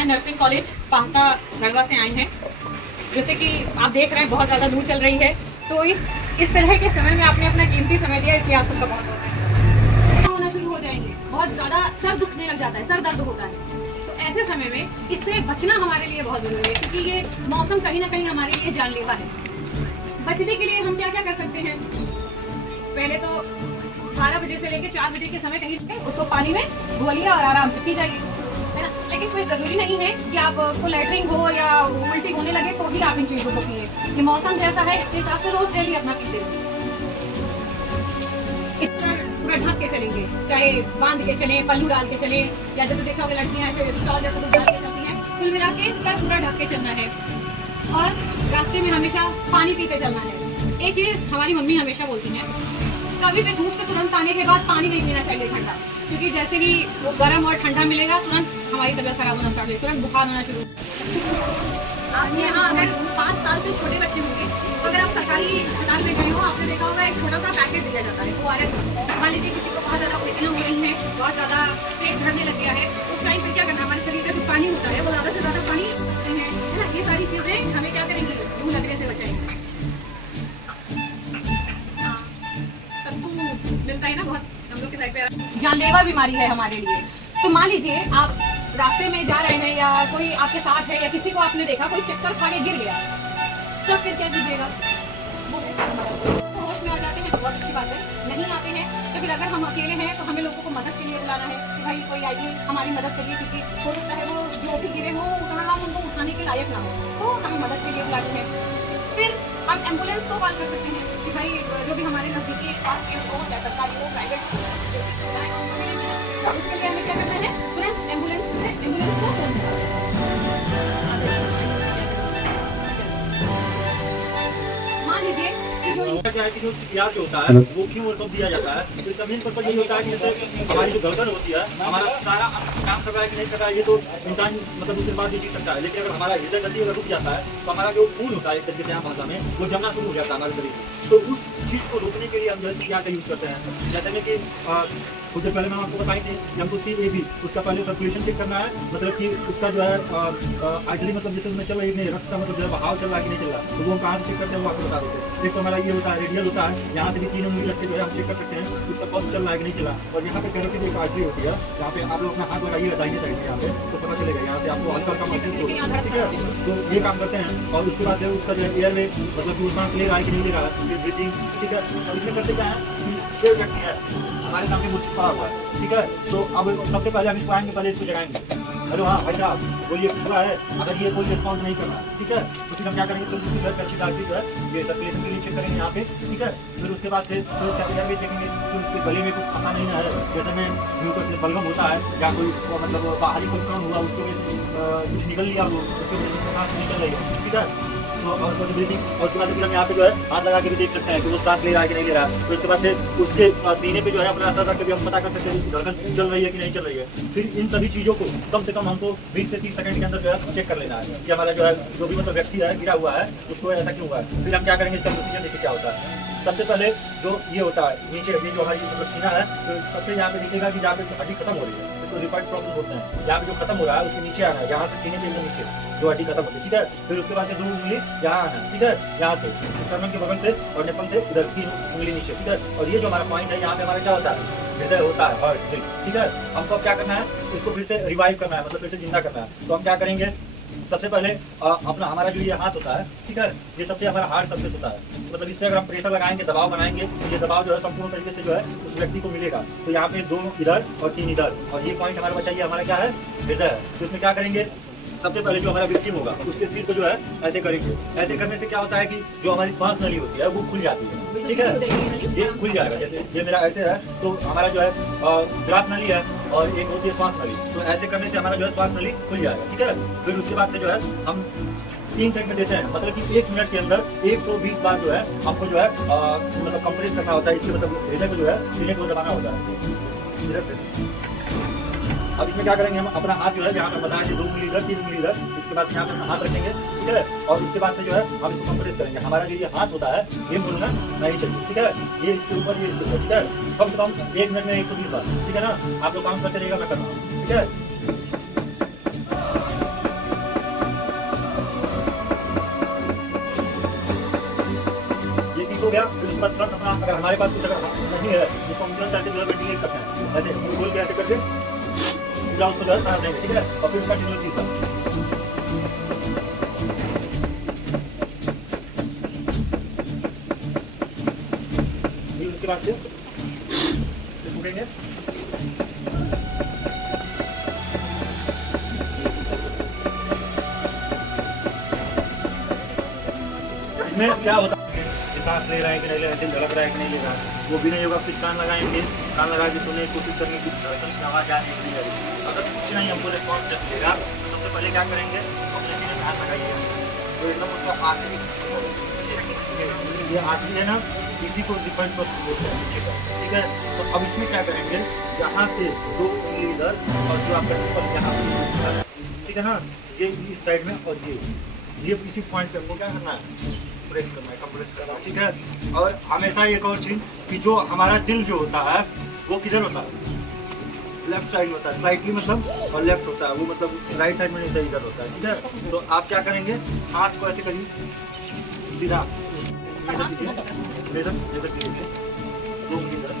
मैं nursing college पाहता गढ़वा से आई हैं। जैसे कि आप देख रहे हैं बहुत ज़्यादा लू चल रही है, तो इस तरह के समय में आपने अपना कीमती समय दिया, इसलिए आप सबका बहुत होना शुरू हो जाएंगे। बहुत ज़्यादा सर दुखने लग जाता है, सर दर्द होता है। तो ऐसे समय में इससे बचना हमारे लिए बहुत ज़रूरी है, क्योंकि ये मौसम कहीं ना कहीं हमारे लिए जानलेवा है। बचने के लिए हम क्या क्या कर सकते हैं? पहले तो 12 बजे से लेकर 4 बजे के समय कहीं उसको पानी में धोइए और आराम से पी जाइए, है ना। लेकिन कोई ज़रूरी नहीं है कि आपको लैटरिन हो या उल्टी होने लगे तो ही आप इन चीज़ों को पिए। ये मौसम जैसा है इसके हिसाब से रोज डेली अपना पीते रहिए। इस तरह पूरा ढक के चलेंगे, चाहे बांध के चलें, पल्लू डाल के चलें, या जैसे देखा होगा लड़कियाँ ऐसे स्टॉल जैसा कुछ डाल के चलती हैं। कुल मिला के इसका पूरा ढक के चलना है और रास्ते में हमेशा पानी पीते चलना है। एक चीज़ हमारी मम्मी हमेशा बोलती हैं, कभी भी धूप से तुरंत आने के बाद पानी नहीं पीना चाहिए ठंडा, क्योंकि जैसे ही वो गर्म और ठंडा मिलेगा तुरंत हमारी तबीयत खराब होना स्टार्ट हो जाएगी, तुरंत बुखार होना शुरू। आप यहाँ अगर 5 साल से छोटे बच्चे होंगे तो अगर आप सरकारी अस्पताल में गए हो, आपने देखा होगा एक छोटा सा पैकेट दिया जाता है ORS। मान लीजिए किसी को बहुत ज़्यादा उल्टियाँ हो रही हैं, बहुत ज़्यादा पेट भरने लग गया है, उस टाइम पर क्या करना, हमारे शरीर में जो पानी होता है वो ज़्यादा से ज़्यादा पानी पीते हैं, है ना। ये सारी चीज़ें हमें क्या करेंगी, लू लगने से बचाएंगे। मिलता है ना बहुत हम लोग के साइड पे, जानलेवा बीमारी है हमारे लिए। तो मान लीजिए आप रास्ते में जा रहे हैं या कोई आपके साथ है या किसी को आपने देखा कोई चक्कर खा के गिर गया, तो फिर क्या कीजिएगा? तो होश में आ जाते हैं तो बहुत अच्छी बात है, नहीं आते हैं तो फिर अगर हम अकेले हैं तो हमें लोगों को मदद के लिए बुलाना है कि भाई कोई आइए हमारी मदद करिए, क्योंकि हो सकता है वो जो भी गिरे हो उतना हम उनको उठाने के लायक ना हो, तो हमें मदद के लिए बुलाते हैं। फिर हम एम्बुलेंस को कॉल कर सकते हैं कि भाई जो भी हमारे नज़दीकी स्वास्थ्य हो, चाहे सरकारी हो प्राइवेट हो, उसके लिए हमें क्या करना है, तुरंत एम्बुलेंस को फोन करना है। मान लीजिए कि जो इतिहास जो होता है वो क्यों और कब दिया जाता है, तो इसका मेन पर्पज यही होता है कि जैसे हमारी जो गर्दन होती है, हमारा सारा काम कर रहा है कि नहीं कर रहा है, ये तो इंसान मतलब उसके बाद ये चीज सकता है। लेकिन अगर हमारा हृदय गति अगर रुक जाता है तो हमारा जो खून होता है एक तरीके से यहाँ भाषा में वो जमना शुरू हो जाता है हमारे शरीर में। तो उस चीज को रोकने के लिए हम जैसे क्या यूज करते हैं, जैसे में कि कुछ देर पहले मैं आपको बताई थी कि हमको CAB उसका पहले सर्कुलेशन चेक करना है, मतलब कि उसका जो है आर्टरी मतलब जैसे उसमें चल रहा है नहीं, रक्त का मतलब जो है बहाव चल रहा है कि नहीं चल रहा है, तो वो हम कहाँ से चेक करते हैं वो आपको बता देते हैं। एक तो हमारा ये होता है रेडियल होता है, यहाँ से भी 3 उंगली रख के जो है हम चेक कर सकते हैं उसका पल्स चल रहा है कि नहीं चला। और यहाँ पे कैरोटिड एक आर्टरी होती है, यहाँ पे आप लोग अपना हाथ लगाइए दाहिने साइड में, यहाँ पे तो पता चलेगा, यहाँ से आपको हल्का हल्का महसूस होगा, ठीक है। तो ये काम करते हैं और उसके बाद उसका जो है एयर में मतलब कि सांस ले रहा है कि नहीं ले रहा है, ब्रीथिंग, ठीक है। और इसमें करते क्या है, ये व्यक्ति है हमारे सामने मुझ पड़ा हुआ है, ठीक है। तो अब सबसे पहले हम इसको आएंगे, पहले इसको जगाएंगे, हेलो हाँ भाई साहब बोलिए खुला है, अगर ये कोई रिस्पॉन्स नहीं कर रहा है, ठीक है, तो फिर हम क्या करेंगे, तो उसकी ब्लड प्रेशर डाल के जो है ये सर्कुलेशन के लिए चेक करेंगे यहाँ पे, ठीक है। फिर उसके बाद से तो कैपिलर में देखेंगे तो उसके गले में कुछ खाना नहीं है, जैसे में ग्लूकोज बलगम होता है या कोई मतलब बाहरी कोई काम हुआ उसके कुछ निकल लिया वो, उसके वजह से सांस निकल रही है, ठीक है। तो और ब्रीथिंग, और उसके बाद फिर हम यहाँ पे जो है हाथ लगा के भी देख सकते हैं कि वो सांस ले रहा है कि नहीं ले रहा है। तो उसके बाद से उसके सीने पे जो है अपना असर रख के भी हम पता कर सकते हैं कि धड़कन चल रही है कि नहीं चल रही है। फिर इन सभी चीज़ों को कम से कम हमको 20 से 30 सेकंड के अंदर जो है चेक कर लेना है कि हमारा जो है जो भी मतलब व्यक्ति है गिरा हुआ है उसको ऐसा क्यों हुआ है। फिर हम क्या करेंगे, इसका प्रोसीजर देखिए क्या होता है। सबसे पहले जो ये होता है नीचे ये जो हमारी मतलब सीना है, तो सबसे यहाँ पे दिखेगा कि जहाँ पे हड्डी खत्म हो रही है, इसको रिपाइट प्रॉब्लम बोलते हैं। यहाँ पे जो खत्म हो रहा है उसके नीचे आना है, यहाँ से सीने के एकदम नीचे जो हड्डी खत्म होती है, ठीक है। फिर उसके बाद से 2 उंगली यहाँ आना, ठीक है, यहाँ से स्टर्नम के बगल से और नेपल से इधर 3 उंगली नीचे, ठीक है। और ये जो हमारा पॉइंट है यहाँ पे हमारा क्या होता है, हृदय होता है, हार्ट, ठीक है। हमको क्या करना है, इसको फिर से रिवाइव करना है, मतलब फिर से जिंदा करना है। तो हम क्या करेंगे, सबसे पहले अपना हमारा जो ये हाथ होता है, ठीक है, ये सबसे हमारा हार्ट सरफेस होता है, मतलब इस पर अगर हम प्रेशर लगाएंगे, दबाव बनाएंगे तो ये दबाव जो है संपूर्ण तरीके से जो है उस व्यक्ति को मिलेगा। तो यहाँ पे 2 इधर और 3 इधर, और ये पॉइंट हमारा बचा, ये हमारा क्या है, हृदय है। तो इसमें क्या करेंगे, सबसे पहले जो हमारा विक्टिम होगा उसके सिर को जो है ऐसे करेंगे। ऐसे करने से क्या होता है कि जो हमारी श्वास नली होती है वो खुल जाती है, ठीक है, ये खुल जाएगा। जैसे ये मेरा ऐसे है तो हमारा जो है ग्रास नली है और एक होती है श्वास नली, तो ऐसे करने से हमारा जो है श्वास नली खुल जाएगा, ठीक है। फिर उसके बाद से जो है हम 3 सेकंड देते हैं, मतलब कि 1 मिनट के अंदर 120 बार जो है आपको जो है मतलब कंप्रेस करना होता है, इसके मतलब हृदय को जो है सीने को दबाना होता है इधर से। अब इसमें क्या करेंगे, हम अपना हाथ जो है यहाँ पर बताया 2 उंगली इधर 3 उंगली इधर, इसके बाद यहाँ पर हाथ रखेंगे, ठीक है। और उसके बाद से जो है हम इसको कंप्रेस करेंगे। हमारा जो ये हाथ होता है ये बोलना नहीं चाहिए, ठीक है, ये इसके ऊपर ये इसके ऊपर, ठीक है। कम से कम 1 मिनट में 120 बार, ठीक है ना। आप लोग काम करते रहेगा, मैं कर रहा हूँ, ठीक है। हो गया, फिर उसके बाद तुरंत अपना अगर हमारे पास कुछ अगर नहीं है तो हम तुरंत जाके जो है वेंटिलेट करते हैं, ऐसे बोल के ऐसे करके पूरा उसको जो है तार देंगे, ठीक है, और फिर उसका डिलीवरी होगा। उसके बाद से उठेंगे, इसमें क्या होता है, सांस ले रहा है कि नहीं ले रहा है, दिल धड़क रहा है कि नहीं ले रहा है, वो भी नहीं होगा। फिर कान लगाएंगे, कान लगा के सुनने की कोशिश करेंगे कि धड़कन की आवाज़ आ रही है कि नहीं आ रही। अगर कुछ नहीं हमको रिस्पॉन्स देगा तो सबसे पहले क्या करेंगे, अपने सीने में हाथ लगाइए, तो एकदम उसका आखिरी, ये आखिरी है ना, इसी को डिफरेंट पर बोलते हैं, ठीक है। तो अब इसमें क्या करेंगे, यहाँ से 2 उंगली इधर और जो आपका ऊपर यहाँ, ठीक है ना, ये इस साइड में और ये इसी पॉइंट पे हमको क्या करना है, प्रेस करना है, कंप्रेस करना है, ठीक है। और हमेशा एक और चीज कि जो हमारा दिल जो होता है वो किधर होता है, लेफ्ट साइड में होता है, स्लाइटली मतलब, और लेफ्ट होता है वो मतलब राइट साइड में नहीं होता, इधर होता है, ठीक है। तो आप क्या करेंगे, हाथ को ऐसे करिए सीधा, इधर कीजिए, 2 उंगली इधर,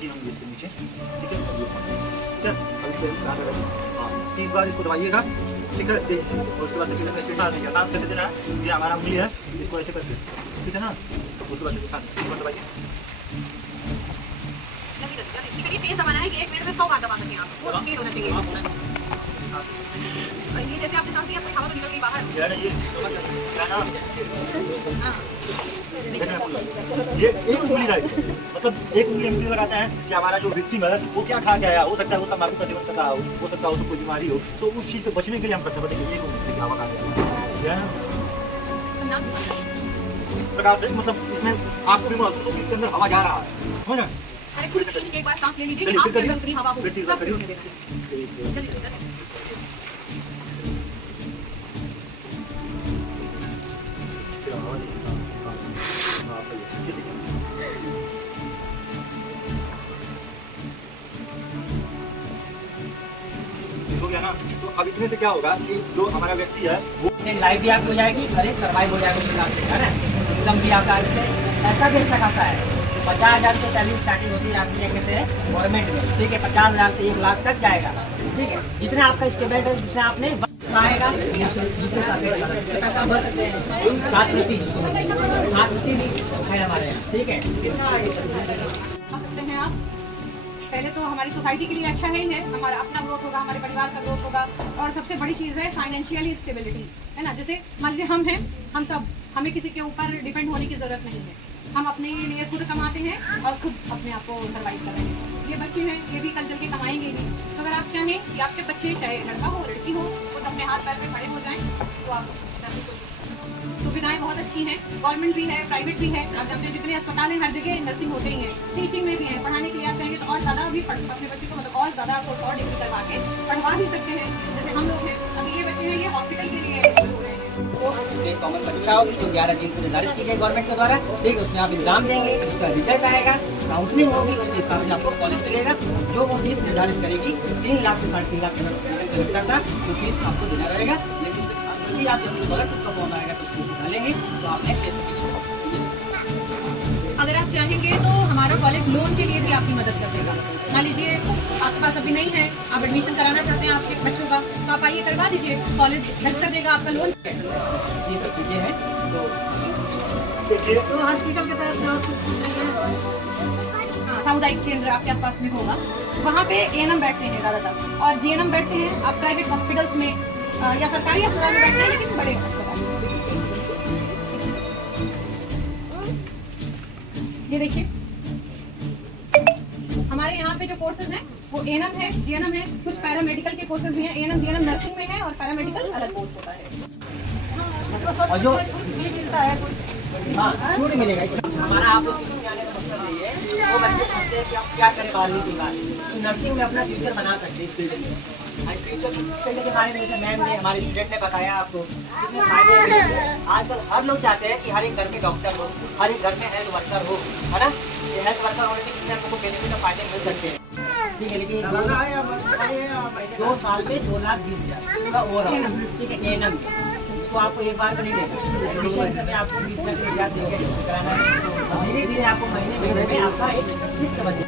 3 उंगली इसके नीचे, ठीक है, ठीक है। अभी से हाँ 3 बार इसको दबाइएगा, ठीक है, तेज से, और उसके बाद ऐसे उठा देंगे, सांस करके देना है, ये हमारा उंगली है, इसको ऐसे करके, ठीक है ना, उसके बाद से दबाइए। ये तेज दबाना है कि 1 मिनट में 100 बार दबा सकें आप, वो स्पीड होना चाहिए। और ये जैसे आपने सांस लिया, अपनी हवा तो निकल गई बाहर। क्या ना, ये क्या ना, हाँ ये एक उंगली राइट, मतलब एक उंगली हम लगाते हैं कि हमारा जो विक्टिम है वो क्या खा गया, हो सकता है वो तंबाकू का सेवन कर रहा हो सकता है उसको कोई बीमारी हो, तो उस चीज से बचने के लिए हम करते हैं, एक उंगली से हवा खा गया, इस प्रकार से, मतलब इसमें आपको भी महसूस होगी इसके अंदर हवा जा रहा है, समझ रहे हैं। अरे खुद खींच के एक बार सांस ले लीजिए कि आपके अंदर उतनी हवा हो, तब फिर उन्हें देना है। जल्दी हो गया ना। तो अब इसमें से क्या होगा कि जो हमारा व्यक्ति है वो लाइफ भी आपकी हो जाएगी, अरे सर्वाइव हो जाएगा, है ना, इनकम भी आपका इसमें पैसा भी अच्छा खासा है। 50,000 से सैलरी स्टार्टिंग होती है आपकी, कहते हैं गवर्नमेंट में, ठीक है, 50,000 से 1 लाख तक जाएगा, ठीक है। जितना आपका स्टेबल है, जितना आपने आएगा, दूसरे पैसा भर सकते हैं, छात्रवृत्ति भी है हमारे यहाँ, ठीक है। आ सकते हैं आप। पहले तो हमारी सोसाइटी के लिए अच्छा है ही है, हमारा अपना ग्रोथ होगा, हमारे परिवार का ग्रोथ होगा, और सबसे बड़ी चीज़ है फाइनेंशियली स्टेबिलिटी, है ना। जैसे मान लीजिए हम हैं, हम सब, हमें किसी के ऊपर डिपेंड होने की ज़रूरत नहीं है, हम अपने लिए खुद कमाते हैं और खुद अपने आप को सर्वाइव कर रहे हैं। ये बच्चे हैं, ये भी कल चल के कमाएंगे ही। तो अगर आप चाहें कि आपके बच्चे, चाहे लड़का हो लड़की हो, खुद अपने हाथ पैर पे खड़े हो जाएं, तो आप सुविधाएं बहुत अच्छी हैं, गवर्नमेंट भी है, प्राइवेट भी है। आप जानते हैं जितने अस्पताल हैं हर जगह नर्सिंग होते ही हैं, टीचिंग में भी है, पढ़ाने के लिए आप चाहेंगे तो और ज़्यादा भी अपने बच्चे को मतलब और ज़्यादा कोर्स और डिग्री करवा के पढ़वा भी सकते हैं। जैसे हम लोग हैं, अभी ये बच्चे हैं, ये हॉस्पिटल के लिए हो रहे हैं। तो एक कॉमन परीक्षा होगी जो 11 जून को निर्धारित की गई गवर्नमेंट के द्वारा, ठीक है। उसमें आप एग्जाम देंगे, उसका रिजल्ट आएगा, काउंसलिंग होगी, उसके हिसाब से आपको कॉलेज मिलेगा। जो वो फीस निर्धारित करेगी 3 लाख से 3.5 लाख का तो फीस आपको देना रहेगा। लेकिन यदि आप जब गलत उसका फॉर्म आएगा तो उसको उठा लेंगे, तो आप नेक्स्ट अगर आप चाहेंगे तो हमारा कॉलेज लोन के लिए भी आपकी मदद कर देगा। मान लीजिए आपके पास अभी नहीं है, आप एडमिशन कराना चाहते हैं आपके बच्चों का, तो आप आइए करवा दीजिए, कॉलेज हेल्प कर देगा आपका लोन। ये सब चीज़ें हैं। तो हॉस्पिटल के तरफ सामुदायिक केंद्र आपके आसपास में होगा, वहाँ पे एएनएम बैठते हैं ज़्यादातर, और जीएनएम बैठते हैं। आप प्राइवेट हॉस्पिटल्स में या सरकारी अस्पताल में बैठते हैं, लेकिन बड़े अस्पताल। ये देखिए हमारे यहाँ पे जो कोर्सेज हैं वो एएनएम है, जीएनएम है, कुछ पैरामेडिकल के कोर्सेज भी हैं। एएनएम जीएनएम नर्सिंग में है और पैरामेडिकल अलग कोर्स होता है। और जो ये मिलता है कुछ, हाँ छूट मिलेगा इसमें। हमारा आप लोग आने का मतलब यही है, वो बच्चे सोचते हैं कि आप क्या करें 12वीं के बाद, तो नर्सिंग में अपना फ्यूचर बना सकते हैं इस फील्ड में। फ्यूचर फील्ड के बारे में जैसे मैम ने, हमारे स्टूडेंट ने बताया आपको कितने फायदे हैं। आजकल हर लोग चाहते हैं कि हर एक घर में डॉक्टर हो, हर एक घर में हेल्थ वर्कर हो, है ना। ये हेल्थ वर्कर होने से कितने आपको बेनिफिट और फायदे मिल सकते हैं, ठीक है। लेकिन 2 साल में 2,20,000 का ओवरऑल, ठीक है, एएनएम में इसको वो आपको एक बार में नहीं देगा। एडमिशन में आपको 20 लाख रुपया देके कराना है, और धीरे धीरे आपको महीने महीने में आपका एक किस्त बन